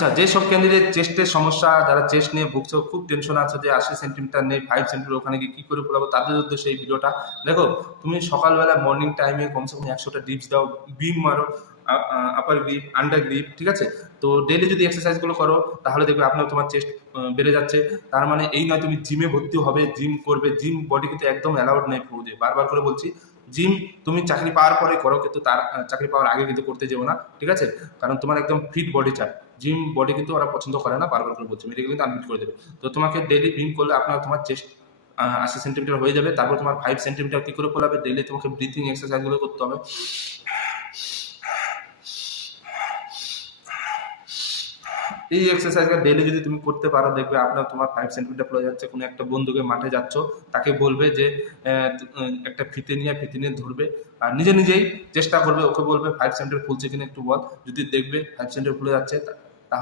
আচ্ছা, যেসব ক্যান্ডিডেট চেস্টের সমস্যা, যারা চেস্ট নিয়ে ভুগছো, খুব টেনশন আছে যে 80 সেন্টিমিটার নেই, 5 সেন্টিমিটার, ওখানে গিয়ে কি করে ফোলাবো, তাদের উদ্দেশ্যে এই ভিডিওটা। দেখো, তুমি সকালবেলা মর্নিং টাইমে কমসে কম 100টা ডিপস দাও, বিম মারো, আপার গ্রিপ, আন্ডার গ্রিপ, ঠিক আছে? তো ডেইলি যদি এক্সারসাইজগুলো করো, তাহলে দেখবে আপনার তোমার চেস্ট বেড়ে যাচ্ছে। তার মানে এই নয় তুমি জিমে ভর্তি হবে, জিম করবে। জিম বডি কিন্তু একদম অ্যালাউড নেই ফৌজে, বারবার করে বলছি। জিম তুমি চাকরি পাওয়ার পরে করো, কিন্তু তার চাকরি পাওয়ার আগে কিন্তু করতে যেও না, ঠিক আছে? কারণ তোমার একদম ফিট বডি চাই। জিম বডি কিন্তু ওরা পছন্দ করে না, বারবার করে বলছি, মেডিকেল কিন্তু আনফিট করে দেবে। তো তোমাকে ডেইলি জিম করলে তোমার চেস্ট 80 সেন্টিমিটার হয়ে যাবে। তারপর তোমার 5 সেন্টিমিটার কি করে ফোলাবে, ডেইলি তোমাকে ব্রিথিং এক্সারসাইজগুলো করতে হবে। এই এক্সারসাইজটা ডেইলি যদি তুমি করতে পারো, দেখবে তোমার 5 সেন্টিমিটার ফুলে যাচ্ছে। কোনো একটা বন্ধুকে মাঠে যাচ্ছ, তাকে বলবে যে একটা ফিতে নিয়ে ধরবে, আর নিজে নিজেই চেষ্টা করবে, ওকে বলবে 5 সেন্টিমিটার ফুলছে কিনা একটু বল। যদি দেখবে 5 সেন্টিমিটার ফুলে যাচ্ছে,